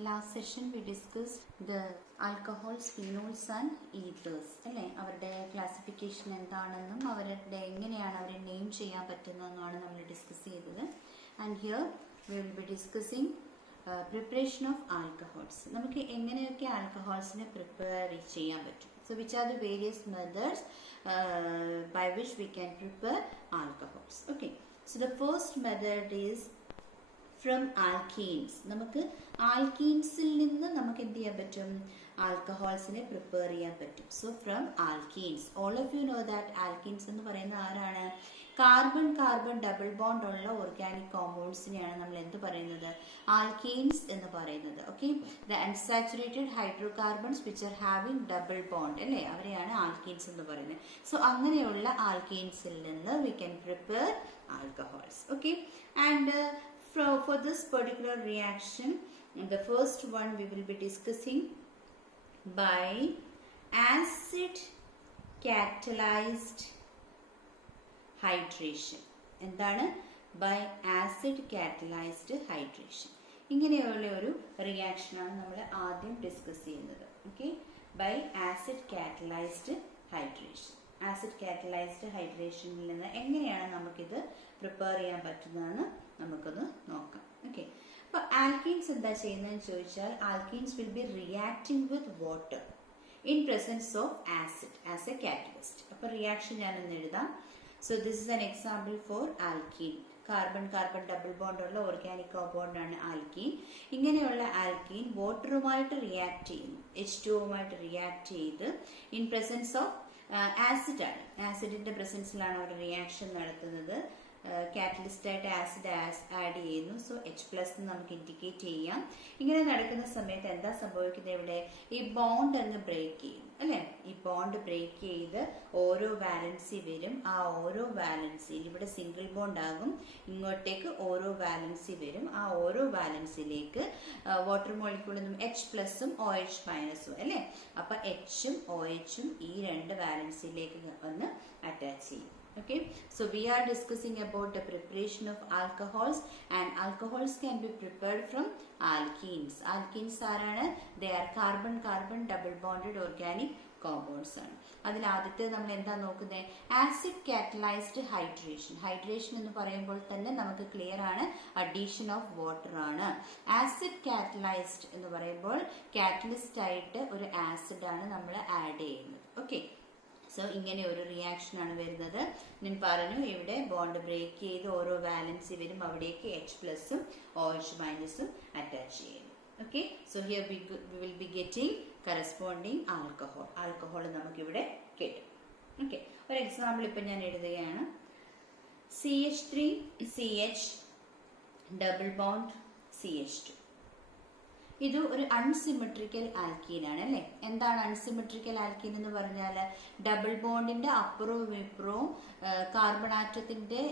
Last session we discussed the alcohols, phenols and ethers. അല്ലേ, അവരുടെ classification എന്താണെന്നും അവരുടെ എങ്ങനെയാണ് അവരെ നെയിം ചെയ്യാൻ പറ്റുന്നതെന്നാണ് നമ്മൾ ഡിസ്കസ് ചെയ്തത്. And here we will be discussing preparation of alcohols. നമുക്ക് എങ്ങനെയൊക്കെ ആൽക്കഹോൾസിനെ പ്രിപ്പയർ ചെയ്യാൻ പറ്റും. So which are the various methods by which we can prepare alcohols. Okay, so the first method is from alkenes. നമുക്ക് ആൽക്കീൻസിൽ നിന്ന് നമുക്ക് എന്ത് ചെയ്യാൻ പറ്റും, ആൽക്കഹോൾസിനെ പ്രിപ്പയർ ചെയ്യാൻ പറ്റും. So from alkenes, all of you know that alkenes എന്ന് പറയുന്ന ആരാണ്? കാർബൺ കാർബൺ ഡബിൾ ബോണ്ട് ഉള്ള ഓർഗാനിക് കോമ്പൗണ്ട്സിനെയാണ് നമ്മൾ എന്ത് പറയുന്നത്, ആൽക്കീൻസ് എന്ന് പറയുന്നത്. Okay, the unsaturated hydro carbons which are having double bond, അല്ലേ, അവരെയാണ് ആൽക്കീൻസ് എന്ന് പറയുന്നത്. സോ അങ്ങനെയുള്ള ആൽക്കീൻസിൽ നിന്ന് we can prepare alcohols. Okay, and for this particular reaction, the first one we will be discussing by acid catalyzed hydration. എന്താണ്? by acid catalyzed hydration. ഇങ്ങനെയുള്ള ഒരു reaction ആണ് നമ്മൾ ആദ്യം ഡിസ്കസ് ചെയ്യുന്നത്. Okay, by acid catalyzed hydration. Acid catalysed ഹൈഡ്രേഷനിൽ നിന്ന് എങ്ങനെയാണ് നമുക്കിത് പ്രിപ്പയർ ചെയ്യാൻ പറ്റുന്നതെന്ന് നമുക്കൊന്ന് നോക്കാം. ഓക്കെ, അപ്പോൾ ആൽക്കീൻസ് എന്താ ചെയ്യുന്നതെന്ന് ചോദിച്ചാൽ, alkenes will be reacting with water in presence of acid as a catalyst. അപ്പോൾ റിയാക്ഷൻ ഞാനൊന്ന് എഴുതാം. So this is an example for alkene. Carbon carbon double bond ഉള്ള ഓർഗാനിക് കോമ്പൗണ്ട് ആണ് ആൽക്കീൻ. ഇങ്ങനെയുള്ള ആൽക്കീൻ വാട്ടറുമായിട്ട് റിയാക്ട് ചെയ്യുന്നു, H2O റിയാക്ട് ചെയ്ത് in presence of acid ആണ്. ആസിഡിന്റെ പ്രസൻസിലാണ് അവർ റിയാക്ഷൻ നടത്തുന്നത്. കാറ്റലിസ്റ്റ് ആയിട്ട് ആസിഡ് ആഡ് ചെയ്യുന്നു. സോ H+ നമുക്ക് ഇൻഡിക്കേറ്റ് ചെയ്യാം. ഇങ്ങനെ നടക്കുന്ന സമയത്ത് എന്താ സംഭവിക്കുന്നത്, ഇവിടെ ഈ ബോണ്ട് അങ്ങ് ബ്രേക്ക് ചെയ്യും, അല്ലെ. ഈ ബോണ്ട് ബ്രേക്ക് ചെയ്ത് ഓരോ വാലൻസി വരും. ആ ഓരോ വാലൻസിയിൽ ഇവിടെ സിംഗിൾ ബോണ്ട് ആകും, ഇങ്ങോട്ടേക്ക് ഓരോ വാലൻസി വരും. ആ ഓരോ വാലൻസിലേക്ക് വാട്ടർ മോളിക്യൂളിൽ നിന്നും H+ഉം OH- അല്ലെ. അപ്പൊ Hഉം OHഉം ഈ രണ്ട് വാലൻസിയിലേക്ക് വന്ന് അറ്റാച്ച് ചെയ്യും. Okay, so we are discussing about the preparation of alcohols, and alcohols can be prepared from alkenes. Alkenes ആരാണ്? They are carbon carbon double bonded organic compounds ആണ്. അതിൽ ആദ്യത്തെ നമ്മൾ എന്താ നോക്കുന്നത്, ആസിഡ് കാറ്റലൈസ്ഡ് ഹൈഡ്രേഷൻ. ഹൈഡ്രേഷൻ എന്ന് പറയുമ്പോൾ തന്നെ നമുക്ക് ക്ലിയർ ആണ്, അഡീഷൻ ഓഫ് വാട്ടർ ആണ്. ആസിഡ് കാറ്റലൈസ്ഡ് എന്ന് പറയുമ്പോൾ കാറ്റലിസ്റ്റ് ആയിട്ട് ഒരു ആസിഡ് ആണ് നമ്മൾ ആഡ് ചെയ്യുന്നത്. ഓക്കെ, സോ ഇങ്ങനെ ഒരു റിയാക്ഷൻ ആണ് വരുന്നത്. ഞാൻ പറഞ്ഞു, ഇവിടെ ബോണ്ട് ബ്രേക്ക് ചെയ്ത് ഓരോ വാലൻസി വരും, അവിടേക്ക് H+ഉം OH- അറ്റാച്ച് ചെയ്യുന്നു. Okay, so here we will be getting corresponding alcohol. Alcohol നമുക്കിവിടെ കിട്ടും. ഓക്കെ, ഒരു എക്സാമ്പിൾ ഇപ്പം ഞാൻ എഴുതുകയാണ്. CH3CH double bond CH2. ഇത് ഒരു അൺസിമെട്രിക്കൽ ആൽക്കീൻ ആണ്, അല്ലെ. എന്താണ് അൺസിമെട്രിക്കൽ ആൽക്കീൻ എന്ന് പറഞ്ഞാൽ, ഡബിൾ ബോണ്ടിന്റെ അപ്പുറവും ഇപ്പുറവും കാർബൺ ആറ്റത്തിന്റെ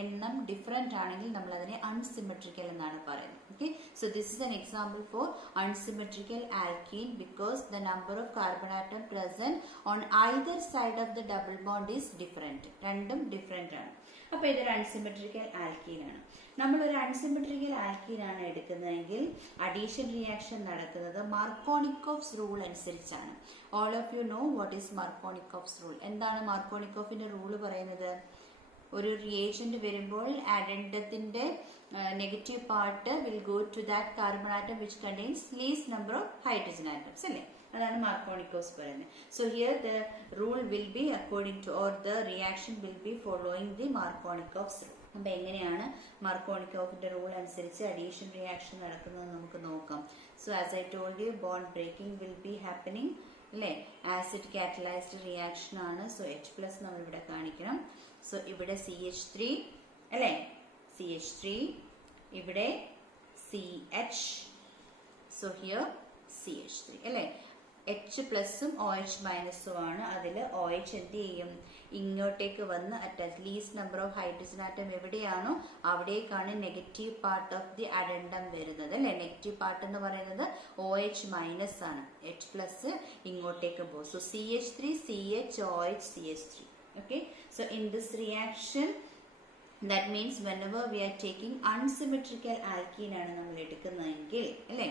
എണ്ണം ഡിഫറെന്റ് ആണെങ്കിൽ നമ്മൾ അതിനെ അൺസിമെട്രിക്കൽ എന്നാണ് പറയുന്നത്. Okay, so this is an example four unsymmetrical alkene because the number of carbon atom present on either side of the double bond is different. രണ്ടും different ആണ്. അപ്പൊ ഇതൊരു അൺസിമെട്രിക്കൽ ആൽക്കീൻ ആണ്. നമ്മൾ ഒരു അൺസിമെട്രിക്കൽ ആൽക്കീൻ ആണ് എടുക്കുന്നതെങ്കിൽ അഡീഷൻ റിയാക്ഷൻ നടക്കുന്നത് മാർക്കോണിക്കോഫ്സ് റൂൾ അനുസരിച്ചാണ്. All of you know what is Markovnikov's rule. എന്താണ് മാർക്കോണിക്കോഫിന്റെ റൂള് പറയുന്നത്? ഒരു റിയേജന്റ് വരുമ്പോൾ അഡെൻഡത്തിന്റെ negative part will go to that carbon atom which contains least number of hydrogen atoms, അല്ലേ. അതാണ് മാർക്കോണിക്കോസ് പറയുന്നത്. So here the rule will be according to, or the reaction will be following the Markovnikov's rule. അപ്പൊ എങ്ങനെയാണ് മാർക്കോണിക്കോഫിന്റെ rule അനുസരിച്ച് addition reaction നടക്കുന്നത് നമുക്ക് നോക്കാം. So as I told you, bond breaking will be happening, അല്ലേ. Acid catalysed reaction ആണ്. So H+ നമ്മൾ ഇവിടെ കാണിക്കണം. സോ ഇവിടെ CH3, അല്ലേ, CH3, ഇവിടെ CH, സോ ഹിയർ CH3, അല്ലേ. H+ഉം OH- ആണ്. അതിൽ OH എന്ത് ചെയ്യും, ഇങ്ങോട്ടേക്ക് വന്ന് attach, least number of hydrogen atom എവിടെയാണോ അവിടേക്കാണ് negative part of the addendum വരുന്നത്, അല്ലെ. നെഗറ്റീവ് പാർട്ട് എന്ന് പറയുന്നത് OH- ആണ്. H+ ഇങ്ങോട്ടേക്ക് പോകും. So CH3 CH OH CH3. Okay, so in this reaction, that means whenever we are taking unsymmetrical alkene ആണ് നമ്മൾ എടുക്കുന്നതെങ്കിൽ, അല്ലേ,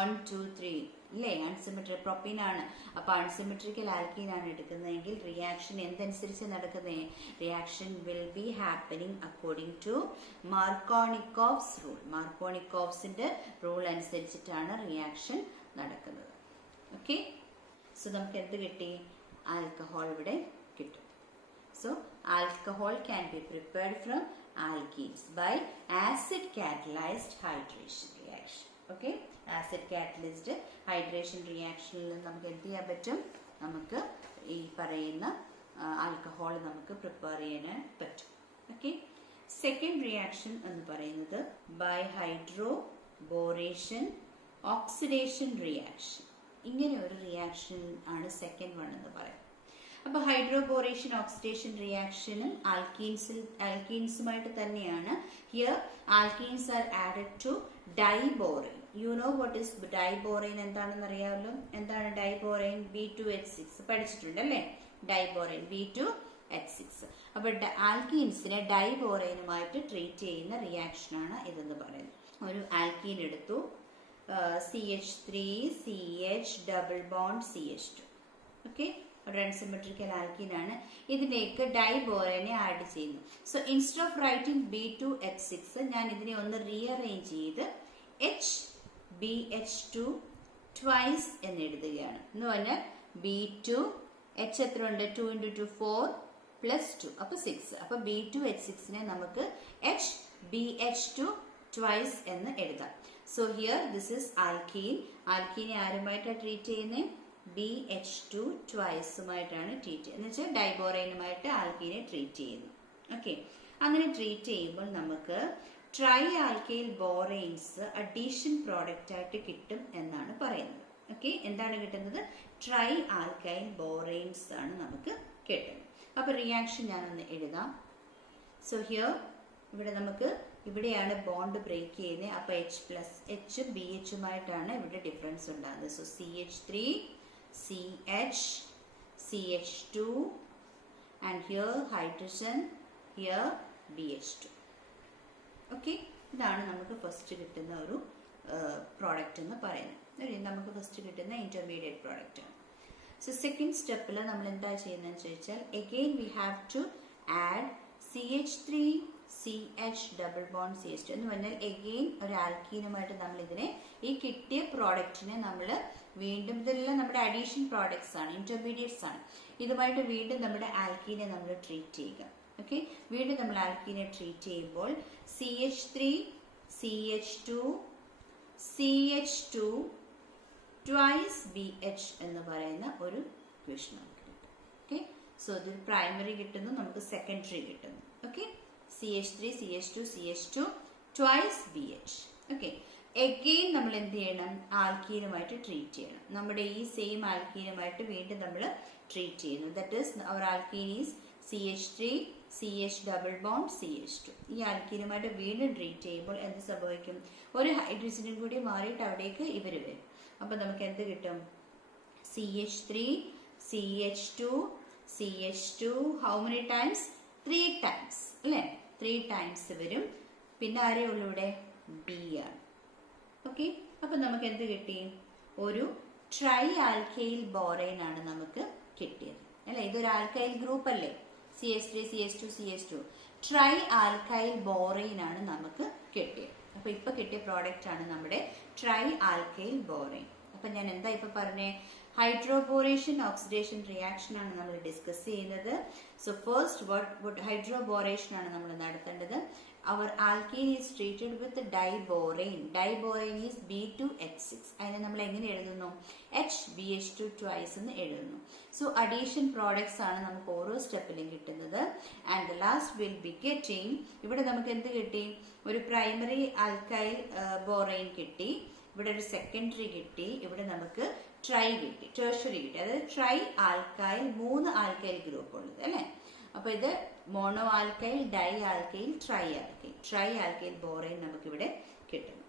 1 2 3 അല്ലേ? അൺസിമെട്രിക് പ്രൊപ്പീൻ ആണ്. അപ്പൊ അൺസിമെട്രിക്കൽ ആൽക്കീൻ ആണ് എടുക്കുന്നതെങ്കിൽ റിയാക്ഷൻ എന്തനുസരിച്ച് നടക്കുന്നത്? Reaction will be happening according to Markovnikov's rule. മാർക്കോണിക്കോവ്സിന്റെ റൂൾ അനുസരിച്ചിട്ടാണ് റിയാക്ഷൻ നടക്കുന്നത്. ഓക്കെ, സോ നമുക്ക് എന്ത് കിട്ടി? ആൽക്കഹോൾ ഇവിടെ കിട്ടും. So alcohol can be prepared from alkenes by acid catalyzed hydration reaction. Okay, acid catalyzed hydration reaction ൽ നമുക്ക് എന്ത് ചെയ്യാൻ പറ്റും? നമുക്ക് ഈ പറയുന്ന ആൽക്കഹോൾ നമുക്ക് പ്രിപ്പയർ ചെയ്യാൻ പറ്റും. ഓക്കെ, സെക്കൻഡ് റിയാക്ഷൻ എന്ന് പറയുന്നത് ബൈ ഹൈഡ്രോബോറേഷൻ ഓക്സിഡേഷൻ റിയാക്ഷൻ. ഇങ്ങനെ ഒരു റിയാക്ഷൻ ആണ് സെക്കൻഡ് വൺ എന്ന് പറയുന്നത്. അപ്പോൾ ഹൈഡ്രോബോറേഷൻ ഓക്സിഡേഷൻ റിയാക്ഷനും ആൽക്കീൻസുമായിട്ട് തന്നെയാണ്. Here alkenes are added to diborane. You know what is diborane? എന്താണെന്ന് അറിയാമല്ലോ. എന്താണ് ഡൈബോറൈൻ? B2H6 പഠിച്ചിട്ടുണ്ട് അല്ലേ? Diborane B2H6. അപ്പോൾ ആൽക്കീൻസിനെ ഡൈബോറൈനുമായിട്ട് ട്രീറ്റ് ചെയ്യുന്ന റിയാക്ഷനാണ് ഇതെന്ന് പറയുന്നത്. ഒരു ആൽക്കീൻ എടുത്തു, CH3 CH double bond CH2. Okay, ഒരു അൺസിമെട്രിക്കൽ ആൽക്കീൻ ആണ്. ഇതിലേക്ക് ഡൈബോറൈനെ ആഡ് ചെയ്യുന്നു. So instead of writing B2H6 ഞാൻ ഇതിനെ ഒന്ന് റീഅറേഞ്ച് ചെയ്ത് HBH2 ട്വൈസ് എന്ന് എഴുതുകയാണ്. എന്ന് പറഞ്ഞാൽ B2 H എത്ര ഉണ്ട്? 2 × 2 4 + 2 അപ്പോൾ 6. അപ്പോൾ B2H6നെ നമുക്ക് HBH2 ട്വൈസ് എന്ന് എഴുതാം. So here this is alkene. ആൽക്കീനെ ആരുമായിട്ടാണ് ട്രീറ്റ് ചെയ്യുന്നത്? BH2 ട്വൈസുമായിട്ടാണ് ട്രീറ്റ് ചെയ്യുന്നത്. എന്ന് വെച്ചാൽ ഡൈബോറൈനുമായിട്ട് ആൽക്കീനെ ട്രീറ്റ് ചെയ്യുന്നു. ഓക്കെ, അങ്ങനെ ട്രീറ്റ് ചെയ്യുമ്പോൾ നമുക്ക് tri alkyl boranes addition product ആയിട്ട് കിട്ടും എന്നാണ് പറയുന്നത്. ഓക്കെ, എന്താണ് കിട്ടുന്നത്? ട്രൈ ആൽക്കൈൽ ബോറൈൻസ് ആണ് നമുക്ക് കിട്ടുന്നത്. അപ്പൊ റിയാക്ഷൻ ഞാനൊന്ന് എഴുതാം. സോ ഹിയർ ഇവിടെ നമുക്ക് ഇവിടെയാണ് ബോണ്ട് ബ്രേക്ക് ചെയ്യുന്നത്. അപ്പൊ H+H BHുമായിട്ടാണ് ഇവിടെ ഡിഫറൻസ് ഉണ്ടാകുന്നത്. So CH3 CH CH2 and here hydrogen, here BH2. Okay, ഇതാണ് നമുക്ക് ഫസ്റ്റ് കിട്ടുന്ന ഒരു പ്രോഡക്റ്റ് എന്ന് പറയുന്നത്. നമുക്ക് ഫസ്റ്റ് കിട്ടുന്ന ഇന്റർമീഡിയറ്റ് പ്രോഡക്റ്റ് ആണ്. സോ സെക്കൻഡ് സ്റ്റെപ്പിൽ നമ്മൾ എന്താ ചെയ്യുന്നതെന്ന് ചോദിച്ചാൽ again we have to add CH3 CH double bond CH2 എന്ന് പറഞ്ഞാൽ അഗെയിൻ ഒരു ആൽക്കീനുമായിട്ട് നമ്മൾ ഇതിനെ ഈ കിട്ടിയ പ്രോഡക്റ്റിനെ നമ്മൾ വീണ്ടും, ഇതെല്ലാം നമ്മുടെ അഡീഷൻ പ്രോഡക്ട്സ് ആണ്, ഇന്റർമീഡിയറ്റ്സ് ആണ്. ഇതുമായിട്ട് വീണ്ടും നമ്മുടെ ആൽക്കീനെ നമ്മൾ ട്രീറ്റ് ചെയ്യുക. ഓക്കെ, വീണ്ടും നമ്മൾ ആൽക്കീനെ ട്രീറ്റ് ചെയ്യുമ്പോൾ CH3 CH2 CH2 twice BH എന്ന് പറയുന്ന ഒരു ഇക്വേഷൻ നമുക്ക് കിട്ടും. ഓക്കെ, സോ ഇതിൽ പ്രൈമറി കിട്ടുന്നു, നമുക്ക് സെക്കൻഡറി കിട്ടുന്നു. Okay, CH3 CH2 CH2 twice BH. Okay, again നമ്മൾ എന്ത് ചെയ്യണം? ആൽക്കീനുമായിട്ട് ട്രീറ്റ് ചെയ്യണം. നമ്മുടെ ഈ സെയിം ആൽക്കീനുമായിട്ട് വീണ്ടും നമ്മൾ ട്രീറ്റ് ചെയ്യുന്നു. That is our alkene is CH3 CH double bond CH2. ഈ ആൽക്കീനുമായിട്ട് വീണ്ടും ട്രീറ്റ് ചെയ്യുമ്പോൾ എന്ത് സംഭവിക്കും? ഒരു ഹൈഡ്രജനും കൂടി മാറിയിട്ട് അവിടേക്ക് ഇവർ വരും. അപ്പൊ നമുക്ക് എന്ത് കിട്ടും? CH3 CH2 CH2 how many times? 3 times അല്ലേ? 3 ടൈംസ് വരും. പിന്നെ ആരേ ഉള്ളൂ ഇവിടെ? B ആണ്. ഓക്കെ, അപ്പൊ നമുക്ക് എന്ത് കിട്ടി? ഒരു ട്രൈ ആൽക്കൈൽ ബോറൈൻ ആണ് നമുക്ക് കിട്ടിയത് അല്ലെ? ഇതൊരു ആൽക്കൈൽ ഗ്രൂപ്പ് അല്ലേ? CH3 CH2 CH2 try alkyl ബോറൈൻ ആണ് നമുക്ക് കിട്ടിയത്. അപ്പൊ ഇപ്പൊ കിട്ടിയ പ്രോഡക്റ്റ് ആണ് നമ്മുടെ ട്രൈ ആൽക്കൈൽ ബോറൈൻ. അപ്പൊ ഞാൻ എന്താ ഇപ്പൊ പറഞ്ഞേ? ഹൈഡ്രോബോറേഷൻ ഓക്സിഡേഷൻ റിയാക്ഷൻ ആണ് നമ്മൾ ഡിസ്കസ് ചെയ്യുന്നത്. സോ ഫസ്റ്റ് ഹൈഡ്രോബോറേഷൻ ആണ് നമ്മൾ നടത്തേണ്ടത്. our alkene is treated with diborane. Diborane is B2H6. അതിനെ നമ്മൾ എങ്ങനെ എഴുതുന്നു? HBH2 twice എന്ന് എഴുതുന്നു. സോ അഡീഷൻ പ്രോഡക്ട്സ് ആണ് നമുക്ക് ഓരോ സ്റ്റെപ്പിലും കിട്ടുന്നത്. And the last will be getting, ഇവിടെ നമുക്ക് എന്ത് കിട്ടി? ഒരു പ്രൈമറി ആൽക്കൈൽ ബോറൈൻ കിട്ടി, ഇവിടെ ഒരു സെക്കൻഡറി കിട്ടി, ഇവിടെ നമുക്ക് ട്രൈ കിട്ടി, ടെർഷ്യറി കിട്ടി. അതായത് ട്രൈ ആൽക്കൈൽ, 3 ആൽക്കൈൽ ഗ്രൂപ്പ് ഉള്ളത് അല്ലെ? അപ്പൊ ഇത് mono alkyl, di alkyl, tri alkyl. Tri alkyl borane നമുക്ക് ഇവിടെ കിട്ടുന്നു.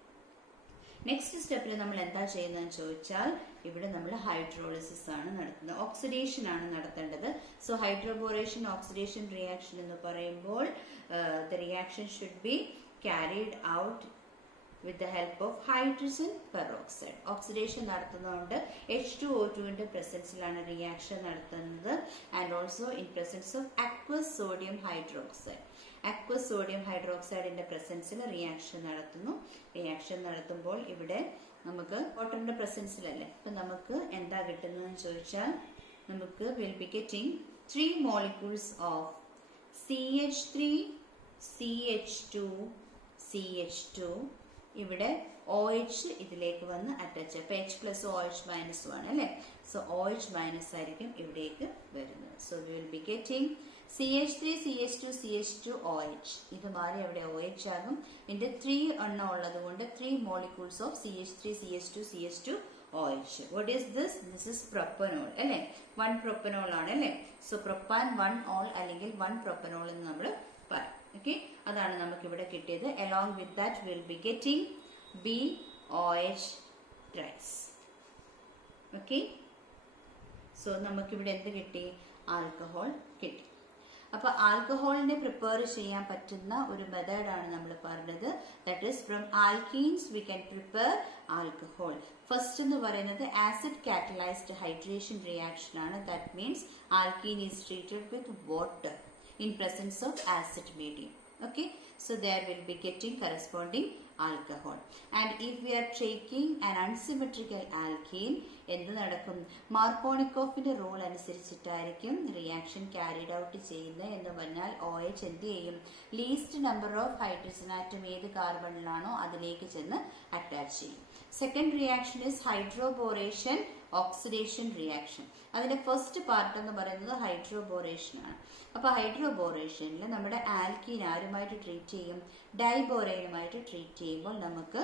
നെക്സ്റ്റ് സ്റ്റെപ്പിൽ നമ്മൾ എന്താ ചെയ്യുന്നതെന്ന് ചോദിച്ചാൽ ഇവിടെ നമ്മൾ ഹൈഡ്രോളിസിസ് ആണ് നടത്തുന്നത്, ഓക്സിഡേഷൻ ആണ് നടത്തേണ്ടത്. സോ ഹൈഡ്രോബോറേഷൻ ഓക്സിഡേഷൻ റിയാക്ഷൻ എന്ന് പറയുമ്പോൾ the reaction should be carried out with the help of hydrogen peroxide. Oxidation നടത്തുന്നതുകൊണ്ട് H2O2 പ്രസൻസിലാണ് റിയാക്ഷൻ നടത്തുന്നത്. And also in presence of aqueous sodium hydroxide. aqueous sodium hydroxide പ്രസൻസിൽ reaction നടത്തുന്നു. Reaction നടത്തുമ്പോൾ ഇവിടെ നമുക്ക് വാട്ടറിന്റെ പ്രസൻസിലല്ലേ, അപ്പൊ നമുക്ക് എന്താ കിട്ടുന്നതെന്ന് ചോദിച്ചാൽ നമുക്ക് will be getting 3 molecules of CH3, CH2, CH2. ഇവിടെ OH ഇതിലേക്ക് വന്ന് അറ്റാച്ച്, അപ്പൊ H പ്ലസ് OH മൈനസ് ആണ് അല്ലേ. സോ OH മൈനസ് ആയിരിക്കും ഇവിടേക്ക് വരുന്നത്. So we will be getting CH3, CH2, CH2, OH. ഇത് മാറി അവിടെ OH ആകും. ഇതിന്റെ 3 എണ്ണം ഉള്ളത് കൊണ്ട് 3 molecules of CH3, CH2, CH2, OH. What is this? This is propanol അല്ലേ. 1 propanol ആണ് അല്ലേ. സോ പ്രൊപ്പാൻ 1 ഓൾ അല്ലെങ്കിൽ 1 propanol എന്ന് നമ്മൾ പറയും. ഓക്കെ, അതാണ് നമുക്ക് ഇവിടെ കിട്ടിയത്. along with that we will be getting BOH thrice. Okay, so നമുക്കിവിടെ എന്ത് കിട്ടി? ആൽക്കഹോൾ കിട്ടി. അപ്പൊ ആൽക്കഹോളിനെ പ്രിപ്പയർ ചെയ്യാൻ പറ്റുന്ന ഒരു മെത്തേഡാണ് നമ്മൾ പറഞ്ഞത്. That is from alkenes we can prepare alcohol. First എന്ന് പറയുന്നത് ആസിഡ് കാറ്റലൈസ്ഡ് ഹൈഡ്രേഷൻ റിയാക്ഷൻ ആണ്. That means alkene is treated with water in presence of acid medium. Okay, so there will be getting corresponding alcohol. And if we are taking an unsymmetrical alkene, എന്ത് നടക്കും? മാർക്കോണിക്കോഫിന്റെ rule അനുസരിച്ചിട്ടായിരിക്കും reaction carried out ചെയ്യുന്നത് എന്ന് പറഞ്ഞാൽ OH എന്ത് ചെയ്യും? Least number of hydrogen atom ഏത് കാർബണിലാണോ അതിലേക്ക് ചെന്ന് അറ്റാച്ച് ചെയ്യും. Second reaction is hydroboration oxidation reaction. അതിന്റെ ഫസ്റ്റ് പാർട്ട് എന്ന് പറയുന്നത് ഹൈഡ്രോബോറേഷൻ ആണ്. അപ്പൊ ഹൈഡ്രോബോറേഷനിൽ നമ്മുടെ ആൽക്കീൻ ആരുമായിട്ട് ട്രീറ്റ് ചെയ്യും? ഡൈബോറൈനുമായിട്ട് ട്രീറ്റ് ചെയ്യുമ്പോൾ നമുക്ക്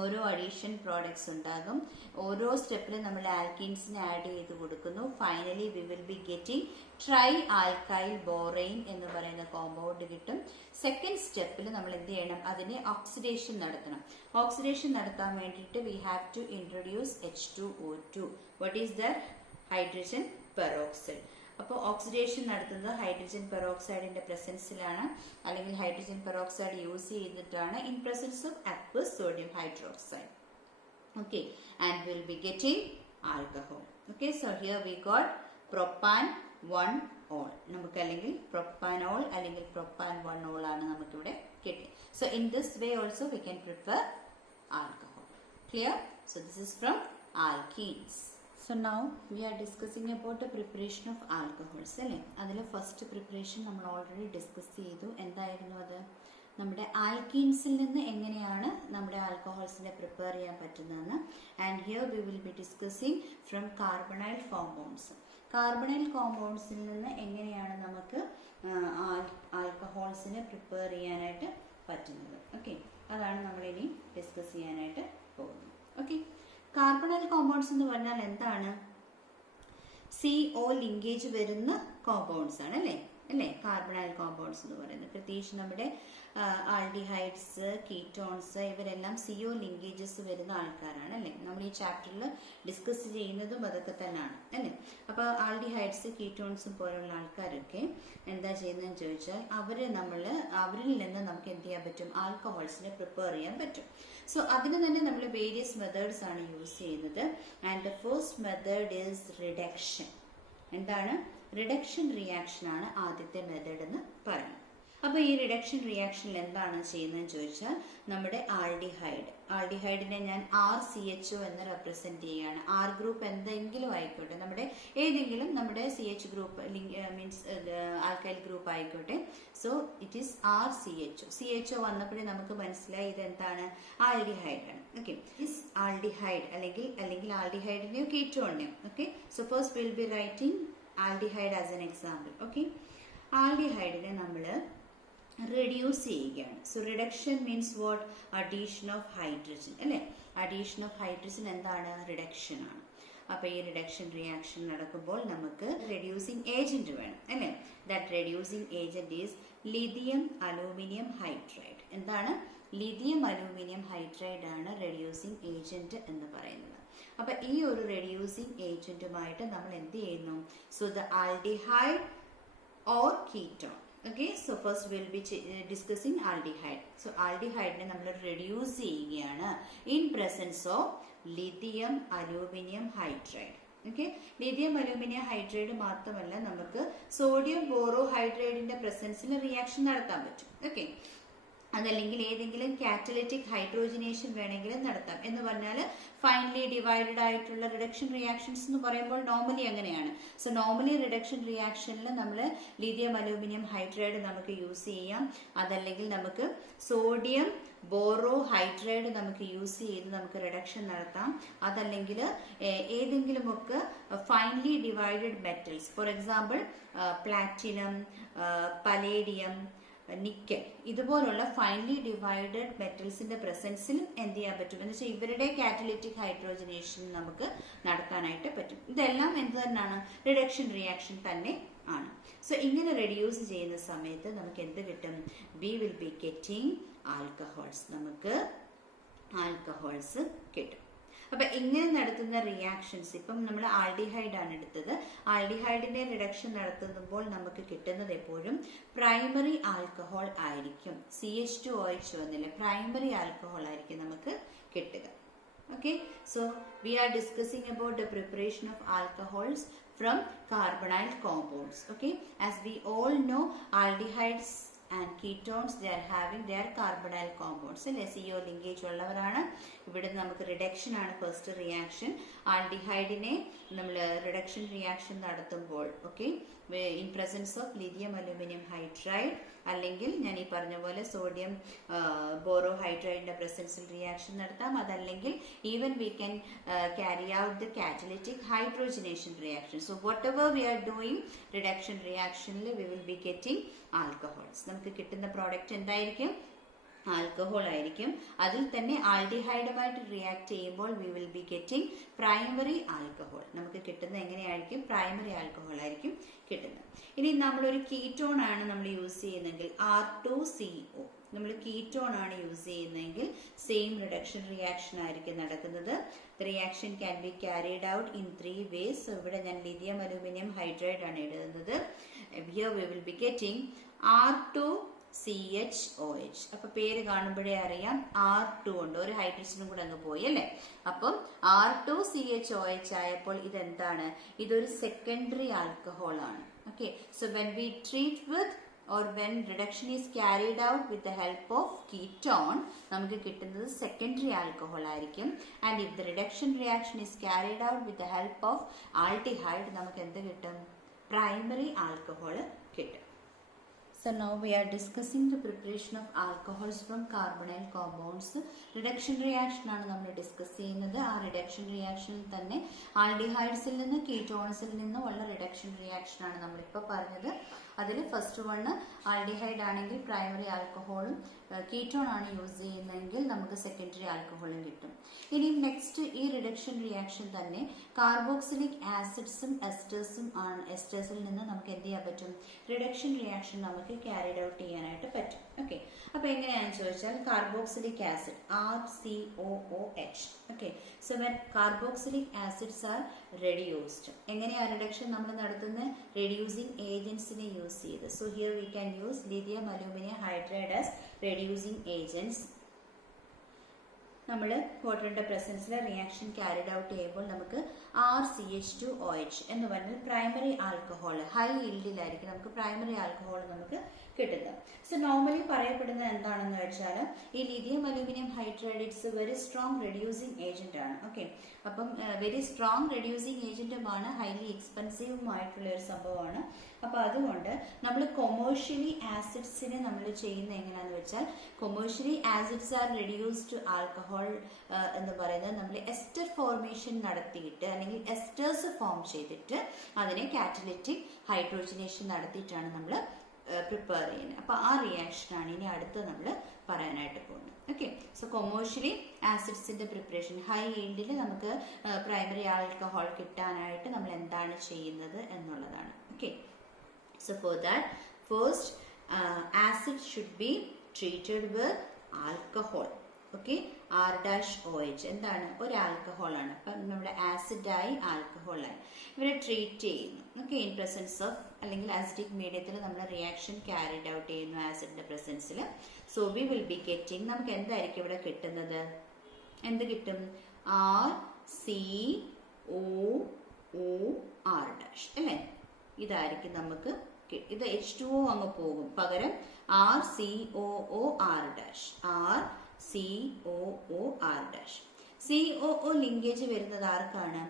ഓരോ അഡീഷൻ പ്രോഡക്ട്സ് ഉണ്ടാകും. ഓരോ സ്റ്റെപ്പിലും നമ്മൾ ആൽക്കീൻസിനെ ആഡ് ചെയ്ത് കൊടുക്കുന്നു. Finally we will be getting tri alkyl borane എന്ന് പറയുന്ന കോമ്പൗണ്ട് കിട്ടും. സെക്കൻഡ് സ്റ്റെപ്പിൽ നമ്മൾ എന്ത് ചെയ്യണം? അതിനെ ഓക്സിഡേഷൻ നടത്തണം. ഓക്സിഡേഷൻ നടത്താൻ വേണ്ടിയിട്ട് we have to introduce H2O2. What is that? Hydrogen peroxide. അപ്പോൾ ഓക്സിഡേഷൻ നടത്തുന്നത് ഹൈഡ്രജൻ പെറോക്സൈഡിന്റെ പ്രസൻസിലാണ്, അല്ലെങ്കിൽ ഹൈഡ്രജൻ പെറോക്സൈഡ് യൂസ് ചെയ്തിട്ടാണ് in presence of aqueous sodium hydroxide. Okay, and we'll be getting alcohol. Okay, so here we got propan 1 ol. നമുക്ക് അല്ലെങ്കിൽ propanol അല്ലെങ്കിൽ propan 1 ol ആണ് നമുക്ക് ഇവിടെ കിട്ടി. So in this way also we can prepare alcohol. Clear? So this is from alkenes. So now we are discussing about the preparation of alcohols അല്ലേ. അതിൽ first preparation നമ്മൾ ഓൾറെഡി ഡിസ്കസ് ചെയ്തു. എന്തായിരുന്നു അത്? നമ്മുടെ ആൽക്കീൻസിൽ നിന്ന് എങ്ങനെയാണ് നമ്മുടെ ആൽക്കഹോൾസിനെ പ്രിപ്പയർ ചെയ്യാൻ പറ്റുന്നതെന്ന്. And here we will be discussing from carbonyl compounds. Carbonyl കോമ്പൗണ്ട്സിൽ നിന്ന് എങ്ങനെയാണ് നമുക്ക് ആൽക്കഹോൾസിനെ പ്രിപ്പയർ ചെയ്യാനായിട്ട് പറ്റുന്നത്. ഓക്കെ, അതാണ് നമ്മളിനി ഡിസ്കസ് ചെയ്യാനായിട്ട് പോകുന്നത്. ഓക്കെ, കാർബണൈൽ കോമ്പൗണ്ട്സ് എന്ന് പറഞ്ഞാൽ എന്താണ്? CO ലിങ്കേജ് വരുന്ന കോമ്പൗണ്ട്സ് ആണ് അല്ലേ. കാർബണൈൽ കോമ്പൗണ്ട്സ് എന്ന് പറയുന്നത് പ്രത്യേകിച്ച് നമ്മുടെ ആൽഡിഹൈഡ്സ്, കീറ്റോൺസ് ഇവരെല്ലാം CO ലിങ്കേജസ് വരുന്ന ആൾക്കാരാണ് അല്ലേ. നമ്മൾ ഈ ചാപ്റ്ററിൽ ഡിസ്കസ് ചെയ്യുന്നതും അതൊക്കെ തന്നെയാണ് അല്ലേ. അപ്പോൾ ആൽഡിഹൈഡ്സ്, കീറ്റോൺസും പോലുള്ള ആൾക്കാരൊക്കെ എന്താ ചെയ്യുന്നതെന്ന് ചോദിച്ചാൽ അവരിൽ നിന്ന് നമുക്ക് എന്ത് ചെയ്യാൻ പറ്റും? ആൽക്കഹോൾസിനെ പ്രിപ്പയർ ചെയ്യാൻ പറ്റും. സോ അതിന് തന്നെ നമ്മൾ വേരിയസ് മെത്തേഡ്സ് ആണ് യൂസ് ചെയ്യുന്നത്. And the first method is reduction. എന്താണ്? റിഡക്ഷൻ റിയാക്ഷൻ ആണ് ആദ്യത്തെ മെത്തേഡ് എന്ന് പറയുന്നത്. അപ്പോൾ ഈ റിഡക്ഷൻ റിയാക്ഷനിൽ എന്താണ് ചെയ്യുന്നതെന്ന് ചോദിച്ചാൽ നമ്മുടെ ആൽഡിഹൈഡിനെ ഞാൻ RCHO എന്ന് റെപ്രസെന്റ് ചെയ്യുകയാണ്. R ഗ്രൂപ്പ് എന്തെങ്കിലും ആയിക്കോട്ടെ, നമ്മുടെ CH group means alkyl group ആയിക്കോട്ടെ. സോ ഇറ്റ് ഈസ് RCHO വന്നപ്പോഴേ നമുക്ക് മനസ്സിലായി ഇതെന്താണ്? ആൽഡിഹൈഡാണ്. ഓക്കെ, ദിസ് ആൽഡിഹൈഡ് അല്ലെങ്കിൽ ആൽഡിഹൈഡിനെയോ കീറ്റോണിനെയോ. Okay, so first will be writing aldehyde as an example. Okay, ആൽഡിഹൈഡിനെ നമ്മൾ റെഡ്യൂസ് ചെയ്യുകയാണ്. So reduction means what? Addition of hydrogen അല്ലേ. അഡീഷൻ ഓഫ് ഹൈഡ്രജൻ എന്താണ്? റിഡക്ഷൻ ആണ്. അപ്പൊ ഈ റിഡക്ഷൻ റിയാക്ഷൻ നടക്കുമ്പോൾ നമുക്ക് റെഡ്യൂസിങ് ഏജന്റ് വേണം അല്ലേ. That reducing agent is lithium aluminium hydride. എന്താണ്? ലിഥിയം അലൂമിനിയം ഹൈഡ്രൈഡ് ആണ് റെഡ്യൂസിങ് ഏജന്റ് എന്ന് പറയുന്നത്. അപ്പൊ ഈ ഒരു റെഡ്യൂസിങ് ഏജന്റുമായിട്ട് നമ്മൾ എന്ത് ചെയ്യുന്നു? So the aldehyde or ketone Okay, so first we'll be discussing aldehyde. So aldehyde ne nammal reduce cheyugiyana in presence of lithium aluminum hydride. Okay, lithium aluminum hydride മാത്രമല്ല നമുക്ക് സോഡിയം ബോറോഹൈഡ്രൈഡിന്റെ പ്രസൻസിൽ റിയാക്ഷൻ നടത്താൻ പറ്റും. Okay, അതല്ലെങ്കിൽ ഏതെങ്കിലും catalytic hydrogenation വേണമെങ്കിലും നടത്താം. എന്ന് പറഞ്ഞാൽ ഫൈനലി ഡിവൈഡഡ് ആയിട്ടുള്ള റിഡക്ഷൻ റിയാക്ഷൻസ് എന്ന് പറയുമ്പോൾ നോർമലി അങ്ങനെയാണ്. സോ നോർമലി റിഡക്ഷൻ റിയാക്ഷനിൽ നമ്മൾ ലിഥിയം അലൂമിനിയം ഹൈഡ്രൈഡ് നമുക്ക് യൂസ് ചെയ്യാം. അതല്ലെങ്കിൽ നമുക്ക് സോഡിയം ബോറോഹൈഡ്രൈഡ് നമുക്ക് യൂസ് ചെയ്ത് നമുക്ക് റിഡക്ഷൻ നടത്താം. അതല്ലെങ്കിൽ ഏതെങ്കിലുമൊക്കെ finally divided metals, for example platinum, palladium, nickel, ഇതുപോലുള്ള ഫൈനലി ഡിവൈഡഡ് മെറ്റൽസിന്റെ പ്രസൻസിലും എന്ത് ചെയ്യാൻ പറ്റും എന്ന് വെച്ചാൽ ഇവരുടെ കാറ്റലിറ്റിക് ഹൈഡ്രോജനേഷൻ നമുക്ക് നടത്താനായിട്ട് പറ്റും. ഇതെല്ലാം എന്ത് തന്നെയാണ്? റിഡക്ഷൻ റിയാക്ഷൻ തന്നെ ആണ്. സോ ഇങ്ങനെ റെഡ്യൂസ് ചെയ്യുന്ന സമയത്ത് നമുക്ക് എന്ത് കിട്ടും? V will be getting alcohols. നമുക്ക് ആൽക്കഹോൾസ് കിട്ടും. അപ്പൊ ഇങ്ങനെ നടത്തുന്ന റിയാക്ഷൻസ്, ഇപ്പം നമ്മൾ ആൽഡിഹൈഡ് ആണ് എടുത്തത്. ആൽഡിഹൈഡിന്റെ റിഡക്ഷൻ നടത്തുമ്പോൾ നമുക്ക് കിട്ടുന്നത് എപ്പോഴും പ്രൈമറി ആൽക്കഹോൾ ആയിരിക്കും. CH2OH വന്നില്ല, പ്രൈമറി ആൽക്കഹോൾ ആയിരിക്കും നമുക്ക് കിട്ടുക. Okay, so we are discussing about the preparation of alcohols from carbonyl compounds. Okay, as we all know, aldehydes and ketones, they are having their carbonyl compounds. അല്ലെ, CO linkage ഉള്ളവരാണ്. ഇവിടെ നമുക്ക് reduction ആണ് first reaction. ആൽഡിഹൈഡിനെ നമ്മൾ reduction reaction നടത്തുമ്പോൾ okay in presence of lithium aluminium hydride അല്ലെങ്കിൽ ഞാൻ ഈ പറഞ്ഞ പോലെ സോഡിയം ബോറോഹൈഡ്രൈഡിന്റെ പ്രസൻസിൽ റിയാക്ഷൻ നടത്താം. അതല്ലെങ്കിൽ even we can carry out the catalytic hydrogenation reaction. So whatever we are doing reduction റിയാക്ഷനിൽ we will be getting alcohols. നമുക്ക് കിട്ടുന്ന പ്രോഡക്റ്റ് എന്തായിരിക്കും? ആൽക്കഹോൾ ആയിരിക്കും. അതിൽ തന്നെ ആൽഡിഹൈഡുമായിട്ട് റിയാക്ട് ചെയ്യുമ്പോൾ we will be getting primary alcohol. നമുക്ക് കിട്ടുന്നത് എങ്ങനെയായിരിക്കും? പ്രൈമറി ആൽക്കഹോൾ ആയിരിക്കും കിട്ടുന്നത്. ഇനി നമ്മളൊരു കീറ്റോൺ ആണ് നമ്മൾ യൂസ് ചെയ്യുന്നതെങ്കിൽ R2CO, നമ്മൾ കീറ്റോൺ ആണ് യൂസ് ചെയ്യുന്നതെങ്കിൽ സെയിം റിഡക്ഷൻ റിയാക്ഷൻ ആയിരിക്കും നടക്കുന്നത്. The reaction can be carried out in 3 ways. So ഇവിടെ ഞാൻ ലിഥിയം അലൂമിനിയം ഹൈഡ്രൈഡ് ആണ് എഴുതുന്നത്. Here we will be getting R2CHOH. അപ്പൊ പേര് കാണുമ്പോഴേ അറിയാം R2 ഉണ്ട്, ഒരു ഹൈഡ്രജനും കൂടെ അങ്ങ് പോയി അല്ലെ. അപ്പം R2CHOH ആയപ്പോൾ ഇതെന്താണ്? ഇതൊരു സെക്കൻഡറി ആൽക്കഹോൾ ആണ്. Okay, so when we treat with or when reduction is carried out with the help of ketone, നമുക്ക് കിട്ടുന്നത് സെക്കൻഡറി ആൽക്കഹോൾ ആയിരിക്കും. And if the reduction reaction is carried out with the help of aldehyde, നമുക്ക് എന്ത് കിട്ടും? Primary alcohol കിട്ടും. So now we are discussing the preparation of alcohols from carbonyl compounds. Reduction reaction ആണ് നമ്മൾ discuss ചെയ്യുന്നത്. ആ reduction റിയാക്ഷനിൽ തന്നെ ആൽഡിഹൈഡ്സിൽ നിന്ന് കീറ്റോൺസിൽ നിന്നും ഉള്ള റിഡക്ഷൻ റിയാക്ഷൻ ആണ് നമ്മളിപ്പോൾ പറഞ്ഞത്. അതിൽ ഫസ്റ്റ് വണ് ആൽഡിഹൈഡ് ആണെങ്കിൽ പ്രൈമറി ആൽക്കഹോളും കീറ്റോൺ ആണ് യൂസ് ചെയ്യുന്നതെങ്കിൽ നമുക്ക് സെക്കൻഡറി ആൽക്കഹോളും കിട്ടും. ഇനി നെക്സ്റ്റ് ഈ റിഡക്ഷൻ റിയാക്ഷൻ തന്നെ കാർബോക്സിലിക് ആസിഡ്സും എസ്റ്റേഴ്സും ആണ്. എസ്റ്റേഴ്സിൽ നിന്ന് നമുക്ക് എന്ത് ചെയ്യാൻ പറ്റും? റിഡക്ഷൻ റിയാക്ഷൻ നമുക്ക് ക്യാരിഡ് ഔട്ട് ചെയ്യാനായിട്ട് പറ്റും. ഓക്കെ, അപ്പൊ എങ്ങനെയാണെന്ന് ചോദിച്ചാൽ carboxylic acid RCOOH. Okay, so when carboxylic acids R reduced, എങ്ങനെയാ റിഡക്ഷൻ നമ്മൾ നടത്തുന്നത്? റെഡ്യൂസിങ് ഏജൻസിനെ യൂസ് ചെയ്ത്. So here we can use lithium aluminium hydride as reducing agents. നമ്മൾ വാട്ടറിന്റെ പ്രസൻസിൽ റിയാക്ഷൻ ക്യാരിഡ് ഔട്ട് ചെയ്യുമ്പോൾ നമുക്ക് RCH2OH എന്ന് പറഞ്ഞാൽ പ്രൈമറി ആൽക്കഹോൾ ഹൈ ഈൽഡിലായിരിക്കും നമുക്ക് പ്രൈമറി ആൽക്കഹോൾ നമുക്ക് കിട്ടുന്നത്. സോ നോർമലി പറയപ്പെടുന്നത് എന്താണെന്ന് വെച്ചാൽ ഈ lithium aluminium hydride it's very strong reducing agent ആണ്. ഓക്കെ, അപ്പം വെരി സ്ട്രോങ് റെഡ്യൂസിങ് ഏജന്റുമാണ്, ഹൈലി എക്സ്പെൻസീവുമായിട്ടുള്ള ഒരു സംഭവമാണ്. അപ്പൊ അതുകൊണ്ട് നമ്മൾ കൊമേഴ്ഷ്യലി ആസിഡ്സിനെ നമ്മൾ ചെയ്യുന്ന എങ്ങനെയാണെന്ന് വെച്ചാൽ commercially acids R reduced alcohol എന്ന് പറയുന്നത് നമ്മൾ എസ്റ്റർ ഫോർമേഷൻ നടത്തിയിട്ട് അല്ലെങ്കിൽ എസ്റ്റേഴ്സ് ഫോം ചെയ്തിട്ട് അതിനെ കാറ്റലിറ്റിക് ഹൈഡ്രോജനേഷൻ നടത്തിയിട്ടാണ് നമ്മൾ പ്രിപ്പയർ ചെയ്യുന്നത്. അപ്പൊ ആ റിയാക്ഷനാണ് ഇനി അടുത്ത് നമ്മൾ പറയാനായിട്ട് പോകുന്നത്. ഓക്കെ, സോ കൊമേഴ്ഷ്യലി ആസിഡ്സിന്റെ പ്രിപ്പറേഷൻ ഹൈ ഈൽഡിൽ നമുക്ക് പ്രൈമറി ആൽക്കഹോൾ കിട്ടാനായിട്ട് നമ്മൾ എന്താണ് ചെയ്യുന്നത് എന്നുള്ളതാണ്. Okay, so for that first acid should be treated with alcohol. Okay. R dash O H എന്താണ്? ഒരു ആൽക്കഹോളാണ്. അപ്പം നമ്മുടെ ആസിഡായി ആൽക്കഹോളായി ഇവരെ ട്രീറ്റ് ചെയ്യുന്നു. ഓക്കെ, ഇൻ പ്രസൻസ് ഓഫ് അല്ലെങ്കിൽ ആസിഡിക് മീഡിയത്തിൽ നമ്മൾ റിയാക്ഷൻ ക്യാരിഡ് ഔട്ട് ചെയ്യുന്നു ആസിഡിന്റെ പ്രസൻസിൽ. So we will be getting, നമുക്ക് എന്തായിരിക്കും ഇവിടെ കിട്ടുന്നത്? എന്ത് കിട്ടും? R C O O R dash അല്ലേ? ഇതായിരിക്കും നമുക്ക്. ഇത് H2O അങ്ങ് പോകും, പകരം R C O O R dash, R C O O R dash. COO linkage വരുന്നത് ആർക്കാണ്?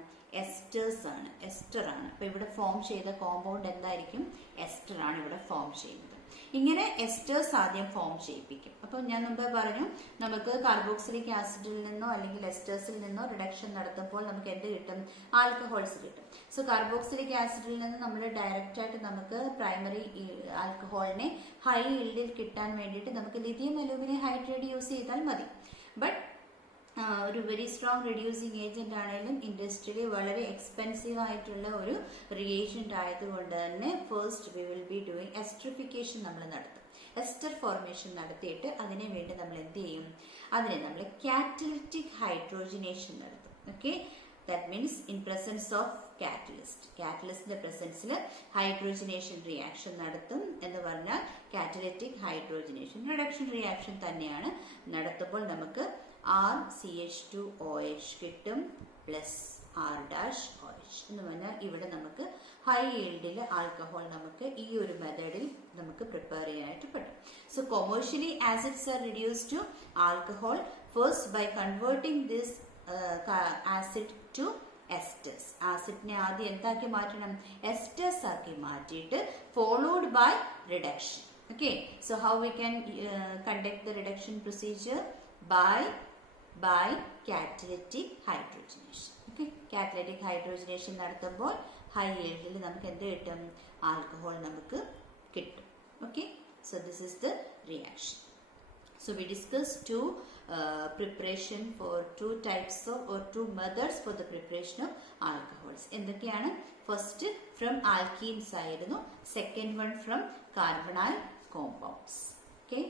എസ്റ്റേഴ്സ് ആണ്, എസ്റ്റർ ആണ്. അപ്പൊ ഇവിടെ ഫോം ചെയ്ത കോമ്പൗണ്ട് എന്തായിരിക്കും? എസ്റ്റർ ആണ് ഇവിടെ ഫോം ചെയ്യുന്നത്. ഇങ്ങനെ എസ്റ്റേഴ്സ് ആദ്യം ഫോം ചെയ്യിപ്പിക്കും. അപ്പൊ ഞാൻ മുമ്പ് പറഞ്ഞു, നമുക്ക് കാർബോക്സിലിക് ആസിഡിൽ നിന്നോ അല്ലെങ്കിൽ എസ്റ്റേഴ്സിൽ നിന്നോ റിഡക്ഷൻ നടത്തുമ്പോൾ നമുക്ക് എന്ത് കിട്ടും? ആൽക്കഹോൾസ് കിട്ടും. സോ കാർബോക്സിലിക് ആസിഡിൽ നിന്ന് നമ്മൾ ഡയറക്റ്റ് ആയിട്ട് നമുക്ക് പ്രൈമറി ആൽക്കഹോളിനെ ഹൈ ഈൽഡിൽ കിട്ടാൻ വേണ്ടിയിട്ട് നമുക്ക് ലിഥിയം അലൂമിനിയം ഹൈഡ്രേറ്റ് യൂസ് ചെയ്താൽ മതി. ബട്ട് ഒരു വെരി സ്ട്രോങ് റെഡ്യൂസിങ് ഏജന്റ് ആണെങ്കിലും ഇൻഡസ്ട്രിയിൽ വളരെ എക്സ്പെൻസീവ് ആയിട്ടുള്ള ഒരു റിയേജന്റ് ആയതുകൊണ്ട് തന്നെ first we will be doing esterification നമ്മൾ നടത്തും. എസ്റ്റർ ഫോർമേഷൻ നടത്തിയിട്ട് അതിനെ വേണ്ടി നമ്മൾ എന്ത് ചെയ്യും? അതിനെ നമ്മൾ കാറ്റലിറ്റിക് ഹൈഡ്രോജനേഷൻ നടത്തും. Okay, that means in presence of കാറ്റലിസ്റ്റിന്റെ പ്രസൻസിൽ ഹൈഡ്രോജനേഷൻ റിയാക്ഷൻ നടത്തും എന്ന് പറഞ്ഞാൽ കാറ്റലിറ്റിക് ഹൈഡ്രോജനേഷൻ റിഡക്ഷൻ റിയാക്ഷൻ തന്നെയാണ്. നടത്തുമ്പോൾ നമുക്ക് RCH2OH കിട്ടും പ്ലസ് R ഡാഷ് OH എന്ന് പറഞ്ഞാൽ ഇവിടെ നമുക്ക് ഹൈ ഈൽഡിൽ ആൽക്കഹോൾ നമുക്ക് ഈ ഒരു മെത്തേഡിൽ നമുക്ക് പ്രിപ്പയർ ചെയ്യാനായിട്ട് പറ്റും. So commercially acids are reduce to alcohol first by converting this acid to esters. ആസിഡിനെ ആദ്യം എന്താക്കി മാറ്റണം? എസ്റ്റേഴ്സ് ആക്കി മാറ്റിയിട്ട് followed by reduction. Okay, so how we can conduct the reduction procedure? By catalytic hydrogenation. Okay, catalytic hydrogenation നടത്തുമ്പോൾ high ഈൽഡിൽ നമുക്ക് എന്ത് കിട്ടും? ആൽക്കഹോൾ നമുക്ക് കിട്ടും. Okay, so this is the reaction. So we discussed preparation for two types of or two methods for the preparation of alcohols. എന്തൊക്കെയാണ്? First from alkenes ആയിരുന്നു, second one from carbonyl compounds. Okay.